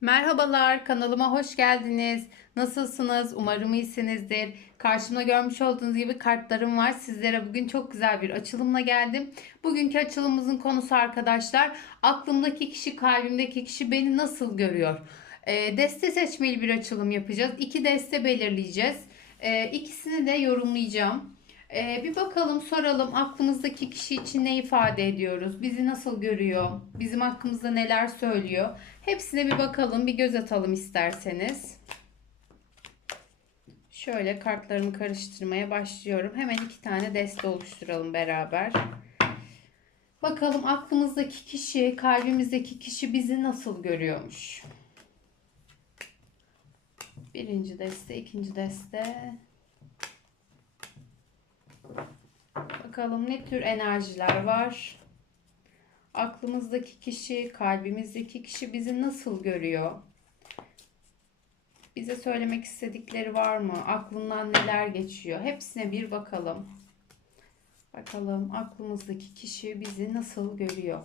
Merhabalar, kanalıma hoş geldiniz. Nasılsınız? Umarım iyisinizdir. Karşımda görmüş olduğunuz gibi kartlarım var. Sizlere bugün çok güzel bir açılımla geldim. Bugünkü açılımımızın konusu arkadaşlar, aklımdaki kişi, kalbimdeki kişi beni nasıl görüyor? Ee, deste seçmeli bir açılım yapacağız. İki deste belirleyeceğiz. Ee, ikisini de yorumlayacağım. Ee, bir bakalım soralım aklımızdaki kişi için ne ifade ediyoruz? Bizi nasıl görüyor? Bizim hakkımızda neler söylüyor? Hepsine bir bakalım, bir göz atalım isterseniz. Şöyle kartlarımı karıştırmaya başlıyorum. Hemen iki tane deste oluşturalım beraber. Bakalım aklımızdaki kişi, kalbimizdeki kişi bizi nasıl görüyormuş? Birinci deste, ikinci deste. Bakalım ne tür enerjiler var? Aklımızdaki kişi, kalbimizdeki kişi bizi nasıl görüyor? Bize söylemek istedikleri var mı? Aklından neler geçiyor? Hepsine bir bakalım. Bakalım aklımızdaki kişi bizi nasıl görüyor?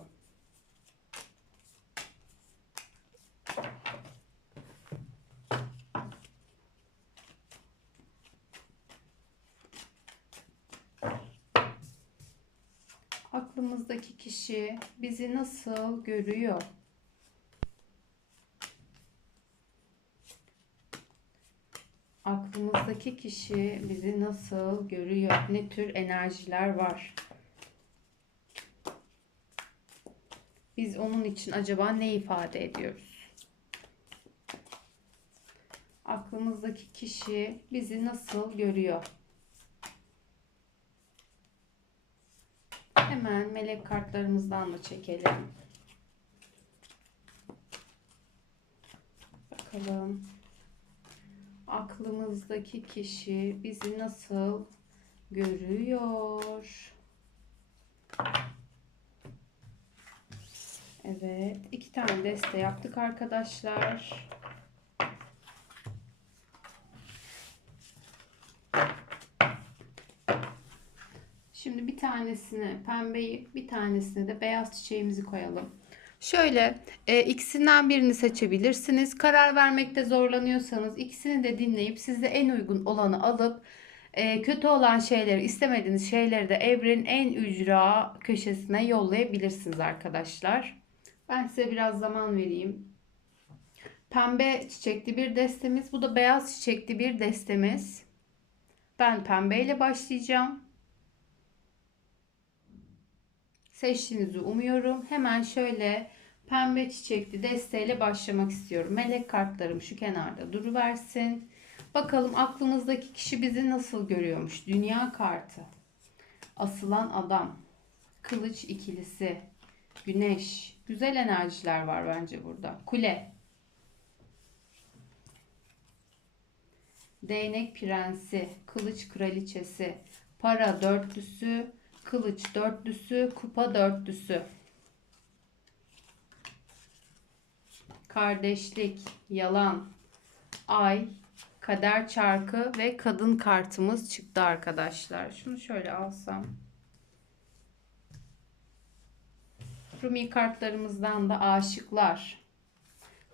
Aklımızdaki kişi bizi nasıl görüyor? Aklımızdaki kişi bizi nasıl görüyor? Ne tür enerjiler var? Biz onun için acaba ne ifade ediyoruz? Aklımızdaki kişi bizi nasıl görüyor? Hemen melek kartlarımızdan da çekelim. Bakalım. Aklımızdaki kişi bizi nasıl görüyor? Evet, iki tane deste yaptık arkadaşlar. Şimdi bir tanesine pembeyi, bir tanesine de beyaz çiçeğimizi koyalım. Şöyle e, ikisinden birini seçebilirsiniz. Karar vermekte zorlanıyorsanız ikisini de dinleyip size en uygun olanı alıp e, kötü olan şeyleri, istemediğiniz şeyleri de evrenin en ücra köşesine yollayabilirsiniz arkadaşlar. Ben size biraz zaman vereyim. Pembe çiçekli bir destemiz. Bu da beyaz çiçekli bir destemiz. Ben pembeyle başlayacağım. Seçtiğinizi umuyorum. Hemen şöyle pembe çiçekli desteğiyle başlamak istiyorum. Melek kartlarım şu kenarda duruversin. Bakalım aklınızdaki kişi bizi nasıl görüyormuş? Dünya kartı. Asılan adam. Kılıç ikilisi. Güneş. Güzel enerjiler var bence burada. Kule. Değnek prensi. Kılıç kraliçesi. Para dörtlüsü kılıç dörtlüsü, kupa dörtlüsü. Kardeşlik, yalan, ay, kader çarkı ve kadın kartımız çıktı arkadaşlar. Şunu şöyle alsam. Rumi kartlarımızdan da aşıklar.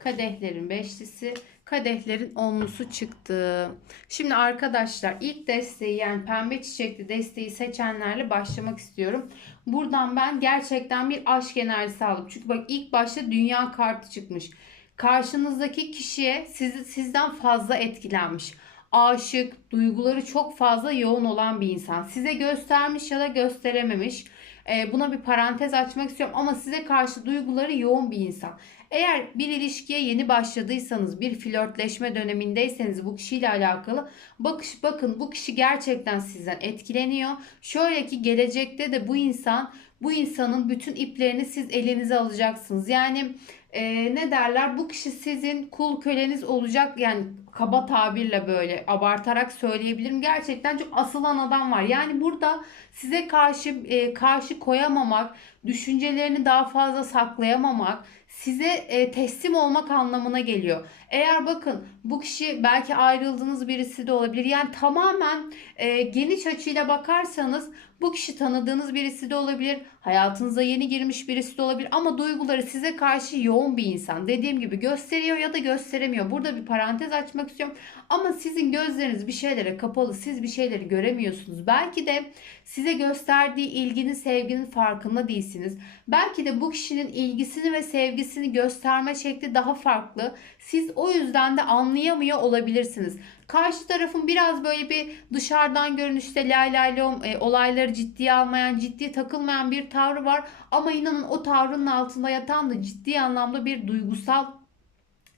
Kadehlerin beşlisi, kadehlerin onlusu çıktı. Şimdi arkadaşlar ilk desteği yani pembe çiçekli desteği seçenlerle başlamak istiyorum. Buradan ben gerçekten bir aşk enerjisi aldım. Çünkü bak ilk başta dünya kartı çıkmış. Karşınızdaki kişiye sizi, sizden fazla etkilenmiş. Aşık, duyguları çok fazla yoğun olan bir insan. Size göstermiş ya da gösterememiş. Ee, buna bir parantez açmak istiyorum ama size karşı duyguları yoğun bir insan. Eğer bir ilişkiye yeni başladıysanız, bir flörtleşme dönemindeyseniz bu kişiyle alakalı bakış bakın bu kişi gerçekten sizden etkileniyor. Şöyle ki gelecekte de bu insan bu insanın bütün iplerini siz elinize alacaksınız. Yani e, ne derler bu kişi sizin kul köleniz olacak yani kaba tabirle böyle abartarak söyleyebilirim. Gerçekten çok asılan adam var. Yani burada size karşı e, karşı koyamamak, düşüncelerini daha fazla saklayamamak, size e, teslim olmak anlamına geliyor. Eğer bakın bu kişi belki ayrıldığınız birisi de olabilir. Yani tamamen e, geniş açıyla bakarsanız bu kişi tanıdığınız birisi de olabilir. Hayatınıza yeni girmiş birisi de olabilir ama duyguları size karşı yoğun bir insan. Dediğim gibi gösteriyor ya da gösteremiyor. Burada bir parantez açmak istiyorum. Ama sizin gözleriniz bir şeylere kapalı. Siz bir şeyleri göremiyorsunuz. Belki de size gösterdiği ilginin, sevginin farkında değilsiniz. Belki de bu kişinin ilgisini ve sevgisini gösterme şekli daha farklı. Siz o yüzden de anlayamıyor olabilirsiniz. Karşı tarafın biraz böyle bir dışarıdan görünüşte lay lay lom e, olayları ciddiye almayan, ciddi takılmayan bir tavrı var. Ama inanın o tavrının altında yatan da ciddi anlamda bir duygusal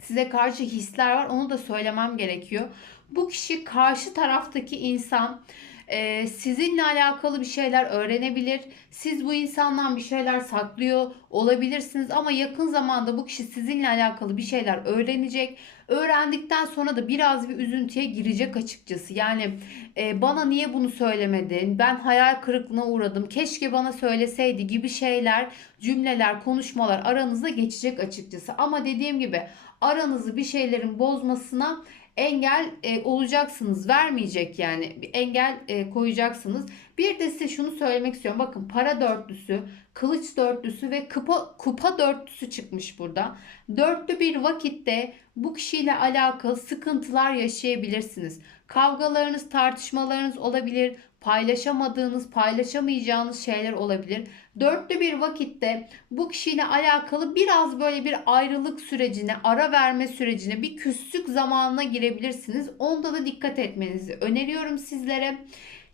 size karşı hisler var. Onu da söylemem gerekiyor. Bu kişi karşı taraftaki insan e, sizinle alakalı bir şeyler öğrenebilir. Siz bu insandan bir şeyler saklıyor olabilirsiniz ama yakın zamanda bu kişi sizinle alakalı bir şeyler öğrenecek. Öğrendikten sonra da biraz bir üzüntüye girecek açıkçası. Yani e, bana niye bunu söylemedin? Ben hayal kırıklığına uğradım. Keşke bana söyleseydi gibi şeyler, cümleler, konuşmalar aranızda geçecek açıkçası. Ama dediğim gibi aranızı bir şeylerin bozmasına engel e, olacaksınız. Vermeyecek yani. Bir engel e, koyacaksınız. Bir de size şunu söylemek istiyorum. Bakın para dörtlüsü, kılıç dörtlüsü ve kupa, kupa dörtlüsü çıkmış burada. Dörtlü bir vakitte bu kişiyle alakalı sıkıntılar yaşayabilirsiniz. Kavgalarınız, tartışmalarınız olabilir. Paylaşamadığınız, paylaşamayacağınız şeyler olabilir. Dörtlü bir vakitte bu kişiyle alakalı biraz böyle bir ayrılık sürecine, ara verme sürecine, bir küslük zamanına girebilirsiniz. Onda da dikkat etmenizi öneriyorum sizlere.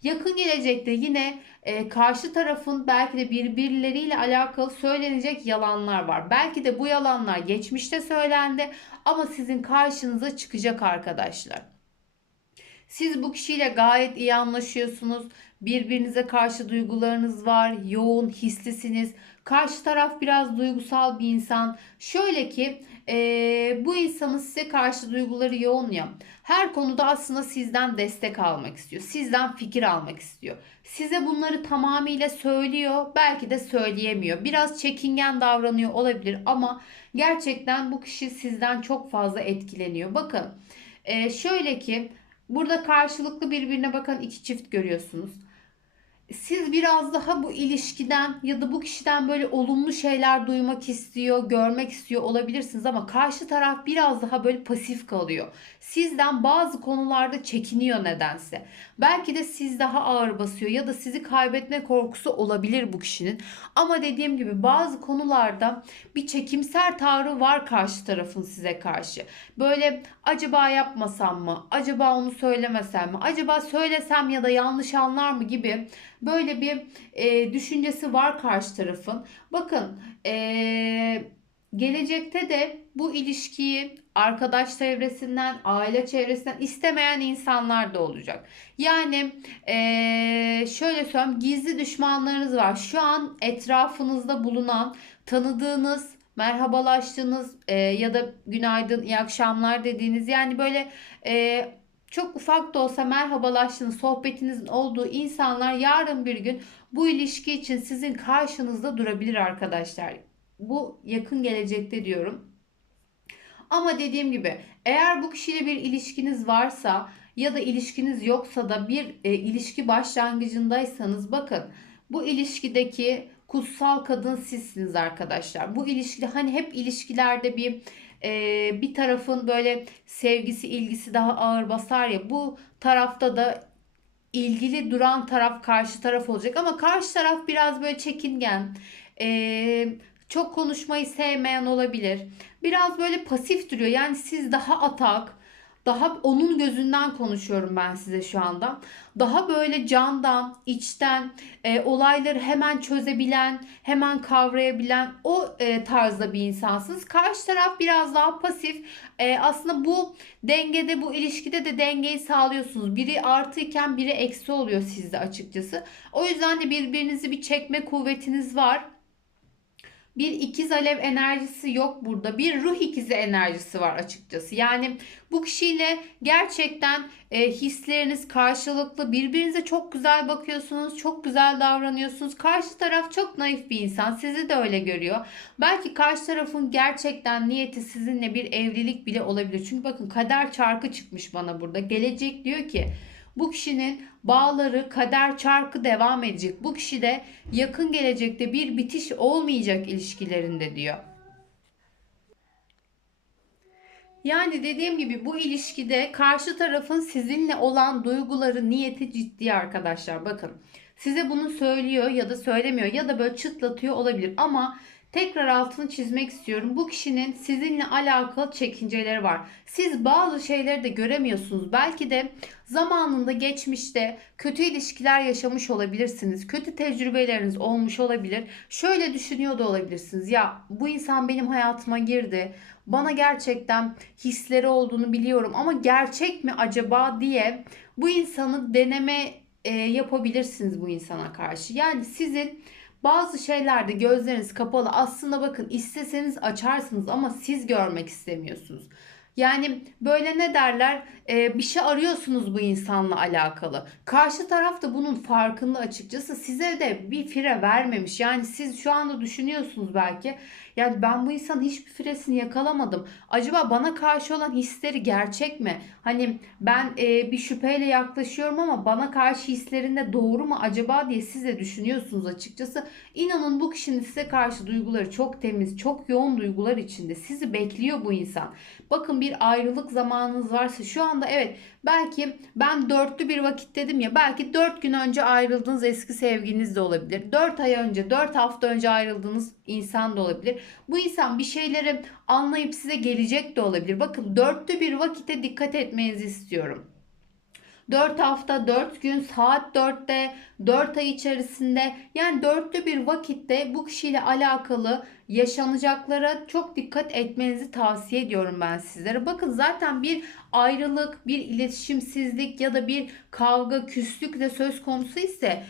Yakın gelecekte yine e, karşı tarafın belki de birbirleriyle alakalı söylenecek yalanlar var. Belki de bu yalanlar geçmişte söylendi ama sizin karşınıza çıkacak arkadaşlar. Siz bu kişiyle gayet iyi anlaşıyorsunuz. Birbirinize karşı duygularınız var. Yoğun, hislisiniz. Karşı taraf biraz duygusal bir insan. Şöyle ki e, bu insanın size karşı duyguları yoğun ya. Her konuda aslında sizden destek almak istiyor. Sizden fikir almak istiyor. Size bunları tamamıyla söylüyor. Belki de söyleyemiyor. Biraz çekingen davranıyor olabilir ama gerçekten bu kişi sizden çok fazla etkileniyor. Bakın e, şöyle ki burada karşılıklı birbirine bakan iki çift görüyorsunuz siz biraz daha bu ilişkiden ya da bu kişiden böyle olumlu şeyler duymak istiyor, görmek istiyor olabilirsiniz ama karşı taraf biraz daha böyle pasif kalıyor. Sizden bazı konularda çekiniyor nedense. Belki de siz daha ağır basıyor ya da sizi kaybetme korkusu olabilir bu kişinin. Ama dediğim gibi bazı konularda bir çekimser tavrı var karşı tarafın size karşı. Böyle acaba yapmasam mı? Acaba onu söylemesem mi? Acaba söylesem ya da yanlış anlar mı gibi böyle bir e, düşüncesi var karşı tarafın. Bakın e, gelecekte de bu ilişkiyi arkadaş çevresinden, aile çevresinden istemeyen insanlar da olacak. Yani e, şöyle söyleyeyim gizli düşmanlarınız var. Şu an etrafınızda bulunan tanıdığınız merhabalaştığınız e, ya da günaydın, iyi akşamlar dediğiniz yani böyle e, çok ufak da olsa merhabalaştığınız, sohbetinizin olduğu insanlar yarın bir gün bu ilişki için sizin karşınızda durabilir arkadaşlar. Bu yakın gelecekte diyorum. Ama dediğim gibi eğer bu kişiyle bir ilişkiniz varsa ya da ilişkiniz yoksa da bir e, ilişki başlangıcındaysanız bakın bu ilişkideki kutsal kadın sizsiniz arkadaşlar. Bu ilişkide hani hep ilişkilerde bir e, bir tarafın böyle sevgisi ilgisi daha ağır basar ya bu tarafta da ilgili duran taraf karşı taraf olacak. Ama karşı taraf biraz böyle çekingen e, çok konuşmayı sevmeyen olabilir. Biraz böyle pasif duruyor. Yani siz daha atak daha onun gözünden konuşuyorum ben size şu anda. Daha böyle candan, içten, e, olayları hemen çözebilen, hemen kavrayabilen o e, tarzda bir insansınız. Karşı taraf biraz daha pasif. E, aslında bu dengede, bu ilişkide de dengeyi sağlıyorsunuz. Biri artıyken biri eksi oluyor sizde açıkçası. O yüzden de birbirinizi bir çekme kuvvetiniz var bir ikiz alev enerjisi yok burada. Bir ruh ikizi enerjisi var açıkçası. Yani bu kişiyle gerçekten e, hisleriniz karşılıklı. Birbirinize çok güzel bakıyorsunuz. Çok güzel davranıyorsunuz. Karşı taraf çok naif bir insan. Sizi de öyle görüyor. Belki karşı tarafın gerçekten niyeti sizinle bir evlilik bile olabilir. Çünkü bakın kader çarkı çıkmış bana burada. Gelecek diyor ki Bu kişinin bağları, kader çarkı devam edecek. Bu kişi de yakın gelecekte bir bitiş olmayacak ilişkilerinde diyor. Yani dediğim gibi bu ilişkide karşı tarafın sizinle olan duyguları, niyeti ciddi arkadaşlar. Bakın size bunu söylüyor ya da söylemiyor ya da böyle çıtlatıyor olabilir ama tekrar altını çizmek istiyorum. Bu kişinin sizinle alakalı çekinceleri var. Siz bazı şeyleri de göremiyorsunuz. Belki de zamanında geçmişte kötü ilişkiler yaşamış olabilirsiniz. Kötü tecrübeleriniz olmuş olabilir. Şöyle düşünüyor da olabilirsiniz. Ya bu insan benim hayatıma girdi. Bana gerçekten hisleri olduğunu biliyorum ama gerçek mi acaba diye bu insanı deneme e, yapabilirsiniz bu insana karşı. Yani sizin bazı şeylerde gözleriniz kapalı. Aslında bakın isteseniz açarsınız ama siz görmek istemiyorsunuz. Yani böyle ne derler e, bir şey arıyorsunuz bu insanla alakalı. Karşı taraf da bunun farkında açıkçası size de bir fire vermemiş. Yani siz şu anda düşünüyorsunuz belki yani ben bu insanın hiçbir firesini yakalamadım. Acaba bana karşı olan hisleri gerçek mi? Hani ben e, bir şüpheyle yaklaşıyorum ama bana karşı hislerinde doğru mu acaba diye siz de düşünüyorsunuz açıkçası. İnanın bu kişinin size karşı duyguları çok temiz, çok yoğun duygular içinde. Sizi bekliyor bu insan. Bakın bir ayrılık zamanınız varsa şu anda evet belki ben dörtlü bir vakit dedim ya belki dört gün önce ayrıldığınız eski sevginiz de olabilir. Dört ay önce, dört hafta önce ayrıldığınız insan da olabilir. Bu insan bir şeyleri anlayıp size gelecek de olabilir. Bakın dörtlü bir vakite dikkat etmenizi istiyorum. 4 hafta, 4 gün, saat 4'te, 4 ay içerisinde yani dörtlü bir vakitte bu kişiyle alakalı yaşanacaklara çok dikkat etmenizi tavsiye ediyorum ben sizlere. Bakın zaten bir ayrılık, bir iletişimsizlik ya da bir kavga, küslük de söz konusu ise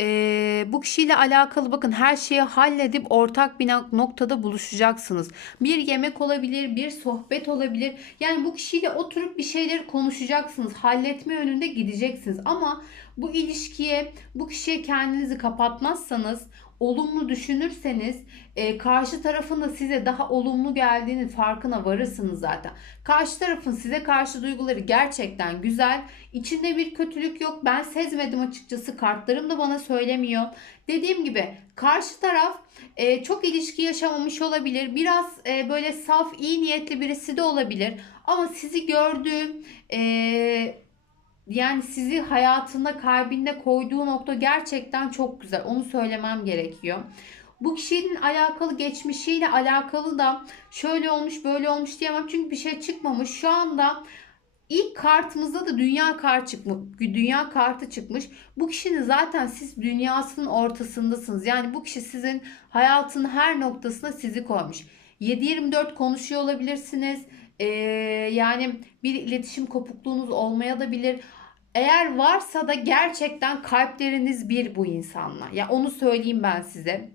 e, bu kişiyle alakalı bakın her şeyi halledip ortak bir noktada buluşacaksınız. Bir yemek olabilir, bir sohbet olabilir. Yani bu kişiyle oturup bir şeyleri konuşacaksınız. Halletme yönünde gideceksiniz. Ama bu ilişkiye, bu kişiye kendinizi kapatmazsanız olumlu düşünürseniz e, karşı tarafın da size daha olumlu geldiğinin farkına varırsınız zaten. Karşı tarafın size karşı duyguları gerçekten güzel. İçinde bir kötülük yok. Ben sezmedim açıkçası. Kartlarım da bana söylemiyor. Dediğim gibi karşı taraf e, çok ilişki yaşamamış olabilir. Biraz e, böyle saf, iyi niyetli birisi de olabilir. Ama sizi gördüğü, e, yani sizi hayatında kalbinde koyduğu nokta gerçekten çok güzel. Onu söylemem gerekiyor. Bu kişinin alakalı geçmişiyle alakalı da şöyle olmuş böyle olmuş diyemem. Çünkü bir şey çıkmamış. Şu anda ilk kartımızda da dünya kart çıkmış. Dünya kartı çıkmış. Bu kişinin zaten siz dünyasının ortasındasınız. Yani bu kişi sizin hayatın her noktasına sizi koymuş. 7-24 konuşuyor olabilirsiniz. Ee, yani bir iletişim kopukluğunuz olmaya da bilir. Eğer varsa da gerçekten kalpleriniz bir bu insanla. Ya onu söyleyeyim ben size.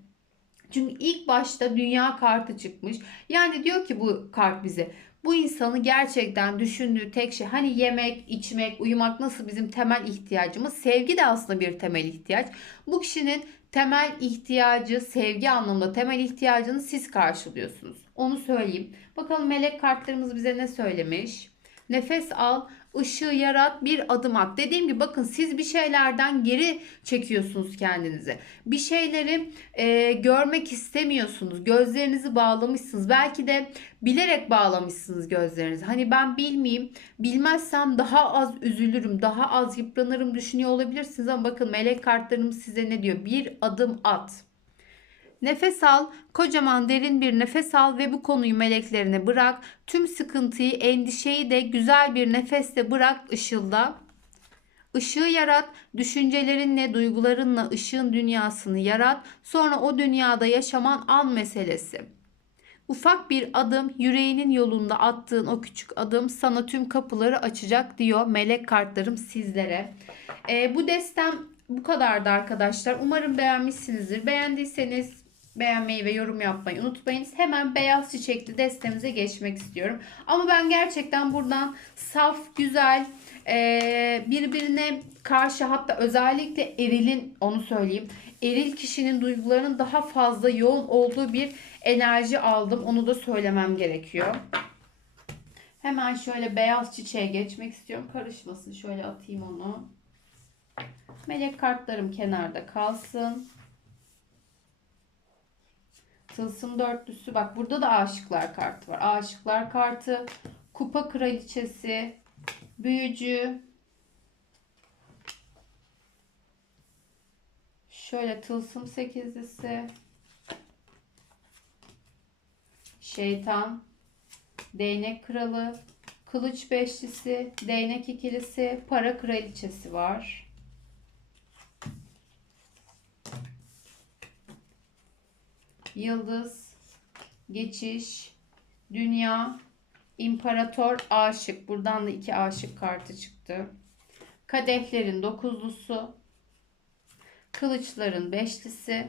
Çünkü ilk başta dünya kartı çıkmış. Yani diyor ki bu kart bize bu insanı gerçekten düşündüğü tek şey hani yemek, içmek, uyumak nasıl bizim temel ihtiyacımız. Sevgi de aslında bir temel ihtiyaç. Bu kişinin temel ihtiyacı, sevgi anlamında temel ihtiyacını siz karşılıyorsunuz. Onu söyleyeyim. Bakalım melek kartlarımız bize ne söylemiş? Nefes al, ışığı yarat, bir adım at. Dediğim gibi bakın siz bir şeylerden geri çekiyorsunuz kendinizi. Bir şeyleri e, görmek istemiyorsunuz. Gözlerinizi bağlamışsınız. Belki de bilerek bağlamışsınız gözlerinizi. Hani ben bilmeyeyim, bilmezsem daha az üzülürüm, daha az yıpranırım düşünüyor olabilirsiniz ama bakın melek kartlarımız size ne diyor? Bir adım at. Nefes al, kocaman derin bir nefes al ve bu konuyu meleklerine bırak. Tüm sıkıntıyı, endişeyi de güzel bir nefesle bırak ışılda. Işığı yarat, düşüncelerinle, duygularınla ışığın dünyasını yarat. Sonra o dünyada yaşaman an meselesi. Ufak bir adım, yüreğinin yolunda attığın o küçük adım sana tüm kapıları açacak diyor melek kartlarım sizlere. Ee, bu destem bu kadardı arkadaşlar. Umarım beğenmişsinizdir. Beğendiyseniz beğenmeyi ve yorum yapmayı unutmayınız. Hemen beyaz çiçekli destemize geçmek istiyorum. Ama ben gerçekten buradan saf, güzel, birbirine karşı hatta özellikle erilin onu söyleyeyim. Eril kişinin duygularının daha fazla yoğun olduğu bir enerji aldım. Onu da söylemem gerekiyor. Hemen şöyle beyaz çiçeğe geçmek istiyorum. Karışmasın. Şöyle atayım onu. Melek kartlarım kenarda kalsın. Tılsım dörtlüsü. Bak burada da aşıklar kartı var. Aşıklar kartı. Kupa kraliçesi. Büyücü. Şöyle tılsım sekizlisi. Şeytan. Değnek kralı. Kılıç beşlisi. Değnek ikilisi. Para kraliçesi var. Yıldız, geçiş, dünya, imparator, aşık. Buradan da iki aşık kartı çıktı. Kadehlerin dokuzlusu, kılıçların beşlisi,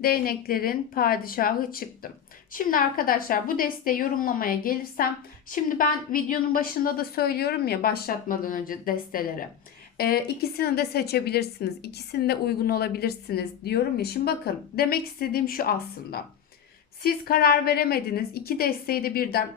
değneklerin padişahı çıktı. Şimdi arkadaşlar bu desteği yorumlamaya gelirsem, şimdi ben videonun başında da söylüyorum ya başlatmadan önce destelere. Ee, ikisini de seçebilirsiniz. İkisini de uygun olabilirsiniz diyorum ya. Şimdi bakın demek istediğim şu aslında. Siz karar veremediniz. İki desteği de birden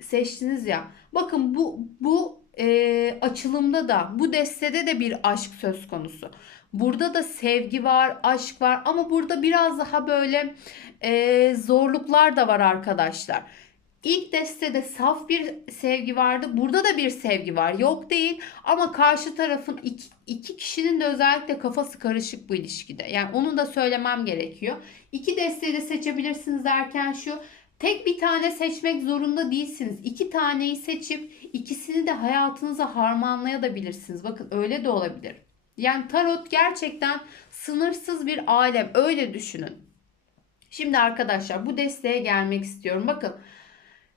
seçtiniz ya. Bakın bu bu e, açılımda da bu destede de bir aşk söz konusu. Burada da sevgi var, aşk var ama burada biraz daha böyle e, zorluklar da var arkadaşlar. İlk destede saf bir sevgi vardı. Burada da bir sevgi var. Yok değil ama karşı tarafın iki, iki kişinin de özellikle kafası karışık bu ilişkide. Yani onu da söylemem gerekiyor. İki desteği de seçebilirsiniz derken şu tek bir tane seçmek zorunda değilsiniz. İki taneyi seçip ikisini de hayatınıza harmanlayabilirsiniz. Bakın öyle de olabilir. Yani tarot gerçekten sınırsız bir alem. Öyle düşünün. Şimdi arkadaşlar bu desteğe gelmek istiyorum. Bakın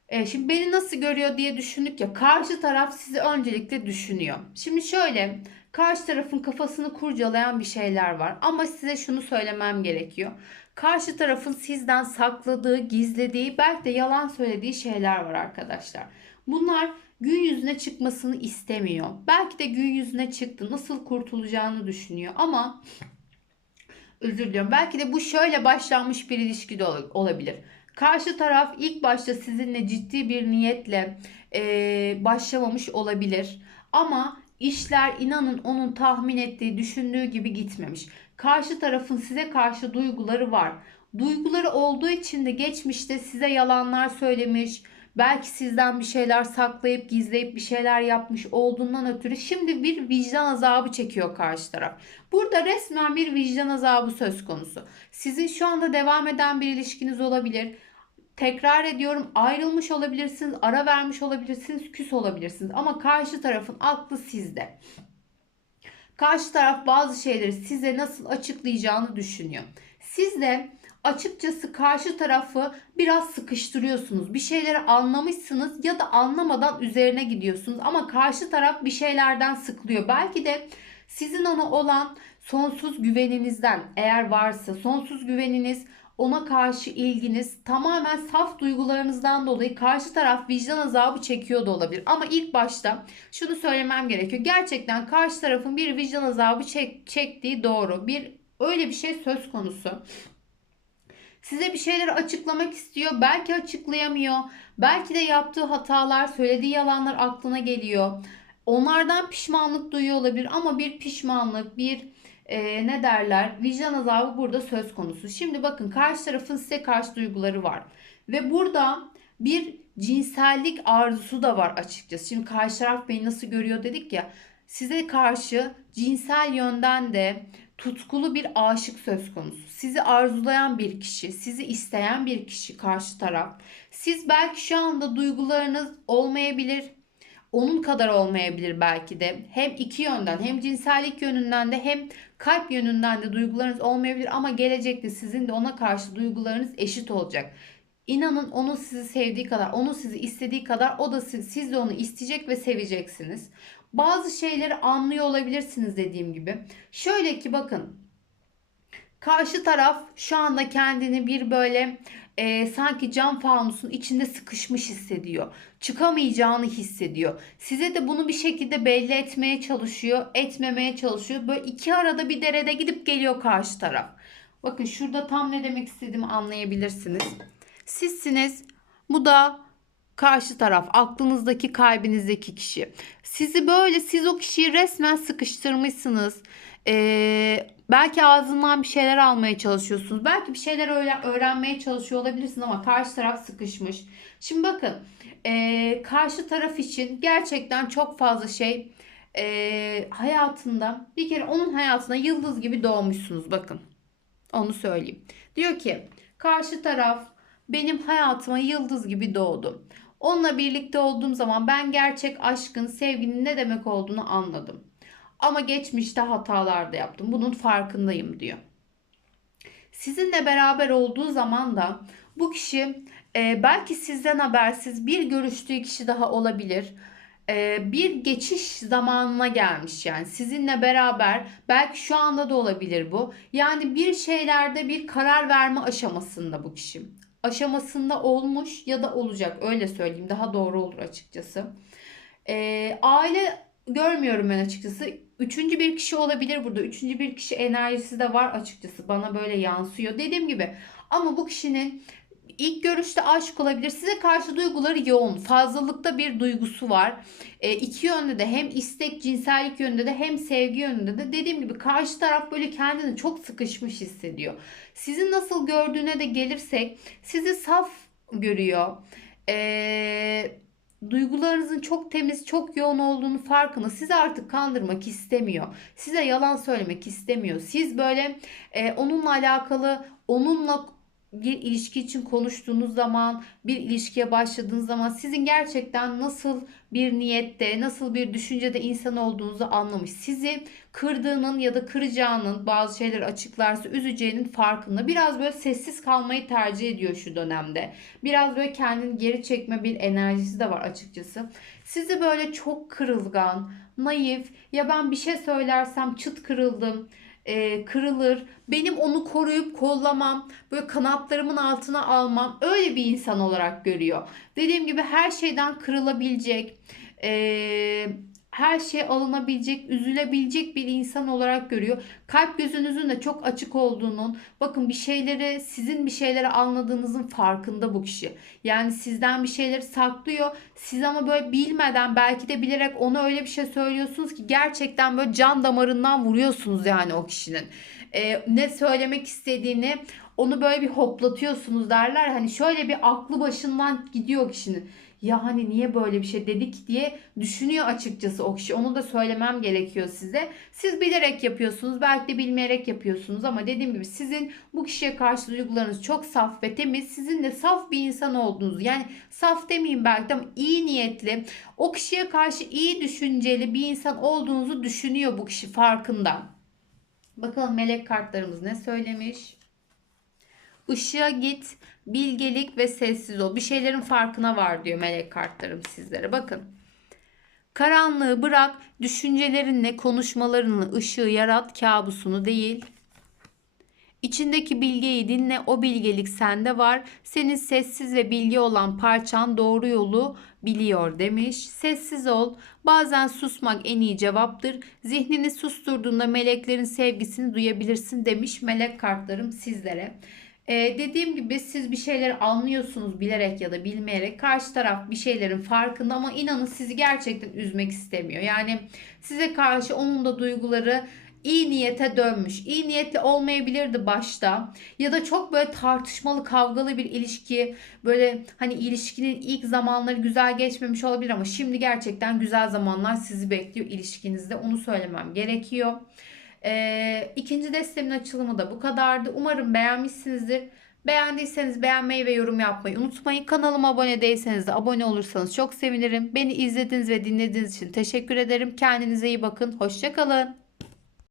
e, şimdi beni nasıl görüyor diye düşündük ya. Karşı taraf sizi öncelikle düşünüyor. Şimdi şöyle karşı tarafın kafasını kurcalayan bir şeyler var. Ama size şunu söylemem gerekiyor. Karşı tarafın sizden sakladığı, gizlediği, belki de yalan söylediği şeyler var arkadaşlar. Bunlar gün yüzüne çıkmasını istemiyor. Belki de gün yüzüne çıktı. Nasıl kurtulacağını düşünüyor ama özür diliyorum. Belki de bu şöyle başlanmış bir ilişki de olabilir. Karşı taraf ilk başta sizinle ciddi bir niyetle e, başlamamış olabilir. Ama işler inanın onun tahmin ettiği, düşündüğü gibi gitmemiş. Karşı tarafın size karşı duyguları var. Duyguları olduğu için de geçmişte size yalanlar söylemiş, belki sizden bir şeyler saklayıp gizleyip bir şeyler yapmış olduğundan ötürü şimdi bir vicdan azabı çekiyor karşı taraf. Burada resmen bir vicdan azabı söz konusu. Sizin şu anda devam eden bir ilişkiniz olabilir. Tekrar ediyorum ayrılmış olabilirsiniz, ara vermiş olabilirsiniz, küs olabilirsiniz. Ama karşı tarafın aklı sizde. Karşı taraf bazı şeyleri size nasıl açıklayacağını düşünüyor. Siz de açıkçası karşı tarafı biraz sıkıştırıyorsunuz. Bir şeyleri anlamışsınız ya da anlamadan üzerine gidiyorsunuz. Ama karşı taraf bir şeylerden sıkılıyor. Belki de sizin ona olan sonsuz güveninizden eğer varsa sonsuz güveniniz ona karşı ilginiz tamamen saf duygularınızdan dolayı karşı taraf vicdan azabı çekiyor da olabilir. Ama ilk başta şunu söylemem gerekiyor. Gerçekten karşı tarafın bir vicdan azabı çek, çektiği doğru. Bir öyle bir şey söz konusu. Size bir şeyleri açıklamak istiyor. Belki açıklayamıyor. Belki de yaptığı hatalar, söylediği yalanlar aklına geliyor. Onlardan pişmanlık duyuyor olabilir ama bir pişmanlık, bir e, ne derler vicdan azabı burada söz konusu. Şimdi bakın karşı tarafın size karşı duyguları var. Ve burada bir cinsellik arzusu da var açıkçası. Şimdi karşı taraf beni nasıl görüyor dedik ya. Size karşı cinsel yönden de tutkulu bir aşık söz konusu. Sizi arzulayan bir kişi, sizi isteyen bir kişi karşı taraf. Siz belki şu anda duygularınız olmayabilir, onun kadar olmayabilir belki de. Hem iki yönden hem cinsellik yönünden de hem kalp yönünden de duygularınız olmayabilir ama gelecekte sizin de ona karşı duygularınız eşit olacak. İnanın onun sizi sevdiği kadar, onun sizi istediği kadar o da siz, siz de onu isteyecek ve seveceksiniz. Bazı şeyleri anlıyor olabilirsiniz dediğim gibi. Şöyle ki bakın. Karşı taraf şu anda kendini bir böyle e, sanki cam fanusun içinde sıkışmış hissediyor. Çıkamayacağını hissediyor. Size de bunu bir şekilde belli etmeye çalışıyor, etmemeye çalışıyor. Böyle iki arada bir derede gidip geliyor karşı taraf. Bakın şurada tam ne demek istediğimi anlayabilirsiniz. Sizsiniz. Bu da karşı taraf, aklınızdaki, kalbinizdeki kişi. Sizi böyle, siz o kişiyi resmen sıkıştırmışsınız. Ee, belki ağzından bir şeyler almaya çalışıyorsunuz. Belki bir şeyler öğren- öğrenmeye çalışıyor olabilirsiniz ama karşı taraf sıkışmış. Şimdi bakın, ee, karşı taraf için gerçekten çok fazla şey ee, hayatında bir kere onun hayatına yıldız gibi doğmuşsunuz bakın. Onu söyleyeyim. Diyor ki karşı taraf benim hayatıma yıldız gibi doğdu. Onunla birlikte olduğum zaman ben gerçek aşkın, sevginin ne demek olduğunu anladım. Ama geçmişte hatalar da yaptım. Bunun farkındayım diyor. Sizinle beraber olduğu zaman da bu kişi e, belki sizden habersiz bir görüştüğü kişi daha olabilir. E, bir geçiş zamanına gelmiş yani sizinle beraber belki şu anda da olabilir bu. Yani bir şeylerde bir karar verme aşamasında bu kişi. Aşamasında olmuş ya da olacak öyle söyleyeyim daha doğru olur açıkçası. E, aile görmüyorum ben açıkçası. Üçüncü bir kişi olabilir burada. Üçüncü bir kişi enerjisi de var açıkçası. Bana böyle yansıyor. Dediğim gibi ama bu kişinin ilk görüşte aşk olabilir. Size karşı duyguları yoğun. Fazlalıkta bir duygusu var. E, iki yönde de hem istek, cinsellik yönünde de hem sevgi yönünde de dediğim gibi karşı taraf böyle kendini çok sıkışmış hissediyor. Sizi nasıl gördüğüne de gelirsek sizi saf görüyor. Eee duygularınızın çok temiz, çok yoğun olduğunu farkında. Sizi artık kandırmak istemiyor. Size yalan söylemek istemiyor. Siz böyle e, onunla alakalı, onunla bir ilişki için konuştuğunuz zaman, bir ilişkiye başladığınız zaman sizin gerçekten nasıl bir niyette, nasıl bir düşüncede insan olduğunuzu anlamış. Sizi kırdığının ya da kıracağının bazı şeyler açıklarsa üzeceğinin farkında. Biraz böyle sessiz kalmayı tercih ediyor şu dönemde. Biraz böyle kendini geri çekme bir enerjisi de var açıkçası. Sizi böyle çok kırılgan, naif ya ben bir şey söylersem çıt kırıldım e, kırılır. Benim onu koruyup kollamam, böyle kanatlarımın altına almam öyle bir insan olarak görüyor. Dediğim gibi her şeyden kırılabilecek, e, her şey alınabilecek, üzülebilecek bir insan olarak görüyor. Kalp gözünüzün de çok açık olduğunun, bakın bir şeyleri, sizin bir şeyleri anladığınızın farkında bu kişi. Yani sizden bir şeyleri saklıyor. Siz ama böyle bilmeden, belki de bilerek ona öyle bir şey söylüyorsunuz ki gerçekten böyle can damarından vuruyorsunuz yani o kişinin. Ee, ne söylemek istediğini onu böyle bir hoplatıyorsunuz derler. Hani şöyle bir aklı başından gidiyor kişinin ya hani niye böyle bir şey dedik diye düşünüyor açıkçası o kişi. Onu da söylemem gerekiyor size. Siz bilerek yapıyorsunuz belki de bilmeyerek yapıyorsunuz ama dediğim gibi sizin bu kişiye karşı duygularınız çok saf ve temiz. Sizin de saf bir insan olduğunuz yani saf demeyeyim belki ama iyi niyetli o kişiye karşı iyi düşünceli bir insan olduğunuzu düşünüyor bu kişi farkında. Bakalım melek kartlarımız ne söylemiş? Işığa git, bilgelik ve sessiz ol. Bir şeylerin farkına var diyor melek kartlarım sizlere. Bakın. Karanlığı bırak, düşüncelerinle, konuşmalarınla ışığı yarat, kabusunu değil. İçindeki bilgeyi dinle, o bilgelik sende var. Senin sessiz ve bilgi olan parçan doğru yolu biliyor demiş. Sessiz ol. Bazen susmak en iyi cevaptır. Zihnini susturduğunda meleklerin sevgisini duyabilirsin demiş melek kartlarım sizlere. Ee, dediğim gibi siz bir şeyler anlıyorsunuz bilerek ya da bilmeyerek. Karşı taraf bir şeylerin farkında ama inanın sizi gerçekten üzmek istemiyor. Yani size karşı onun da duyguları iyi niyete dönmüş. İyi niyetli olmayabilirdi başta. Ya da çok böyle tartışmalı, kavgalı bir ilişki. Böyle hani ilişkinin ilk zamanları güzel geçmemiş olabilir ama şimdi gerçekten güzel zamanlar sizi bekliyor ilişkinizde. Onu söylemem gerekiyor. Ee, ikinci desteğimin açılımı da bu kadardı. Umarım beğenmişsinizdir. Beğendiyseniz beğenmeyi ve yorum yapmayı unutmayın. Kanalıma abone değilseniz de abone olursanız çok sevinirim. Beni izlediğiniz ve dinlediğiniz için teşekkür ederim. Kendinize iyi bakın. Hoşçakalın.